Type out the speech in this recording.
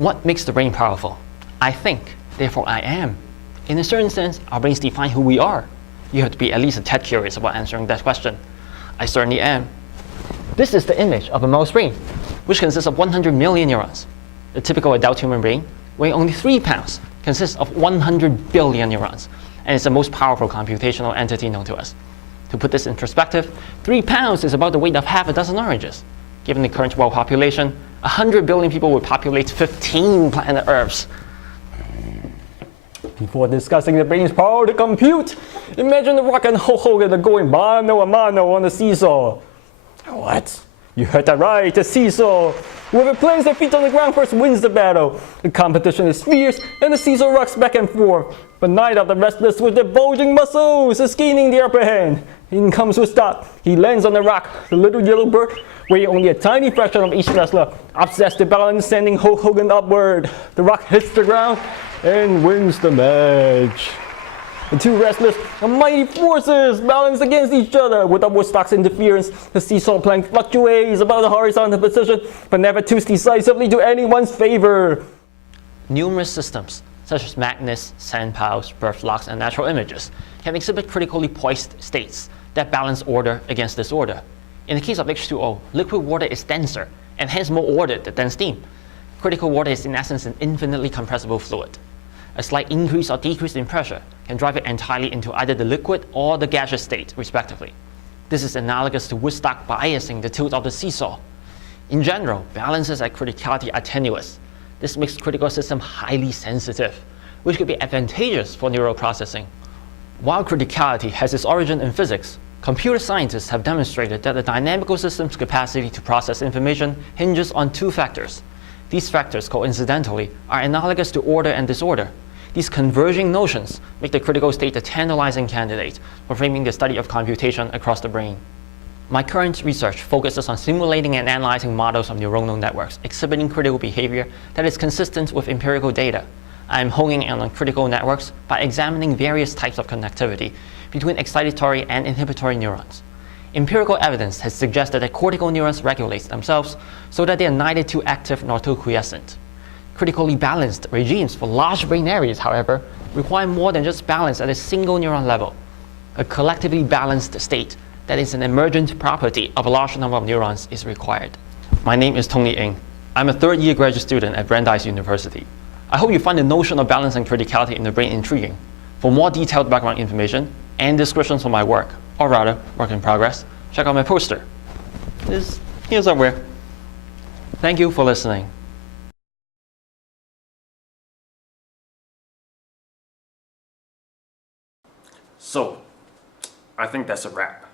What makes the brain powerful? I think, therefore I am. In a certain sense, our brains define who we are. You have to be at least a tad curious about answering that question. I certainly am. This is the image of a mouse brain, which consists of 100 million neurons. The typical adult human brain, weighing only 3 pounds, consists of 100 billion neurons, and is the most powerful computational entity known to us. To put this in perspective, 3 pounds is about the weight of half a dozen oranges. Given the current world population, 100 billion people would populate 15 planet Earths. Before discussing the brain's power to compute, imagine The Rock and Hogan are going mano a mano on the seesaw. What? You heard that right, a seesaw. Whoever plants their feet on the ground first wins the battle. The competition is fierce and the seesaw rocks back and forth. But neither of the wrestlers with their bulging muscles is gaining the upper hand. In comes Woodstock. He lands on the rock. The little yellow bird, weighing only a tiny fraction of each wrestler, upsets the balance, sending Hulk Hogan upward. The rock hits the ground and wins the match. The two wrestlers are mighty forces balanced against each other. Without Woodstock's interference, the seesaw plank fluctuates about the horizontal position, but never tilts decisively to anyone's favor. Numerous systems, such as magnets, sand piles, birthmarks, and natural images, can exhibit critically poised states that balance order against disorder. In the case of H2O, liquid water is denser and hence more ordered than steam. Critical water is in essence an infinitely compressible fluid. A slight increase or decrease in pressure can drive it entirely into either the liquid or the gaseous state, respectively. This is analogous to Woodstock biasing the tilt of the seesaw. In general, balances at criticality are tenuous. This makes critical system highly sensitive, which could be advantageous for neural processing. While criticality has its origin in physics, computer scientists have demonstrated that a dynamical system's capacity to process information hinges on two factors. These factors, coincidentally, are analogous to order and disorder. These converging notions make the critical state a tantalizing candidate for framing the study of computation across the brain. My current research focuses on simulating and analyzing models of neuronal networks exhibiting critical behavior that is consistent with empirical data. I am honing in on critical networks by examining various types of connectivity between excitatory and inhibitory neurons. Empirical evidence has suggested that cortical neurons regulate themselves so that they are neither too active nor too quiescent. Critically balanced regimes for large brain areas, however, require more than just balance at a single neuron level. A collectively balanced state that is an emergent property of a large number of neurons is required. My name is Tony Ng. I'm a third-year graduate student at Brandeis University. I hope you find the notion of balance and criticality in the brain intriguing. For more detailed background information and descriptions of my work, or rather, work in progress, check out my poster. It's here somewhere. Thank you for listening. So, I think that's a wrap.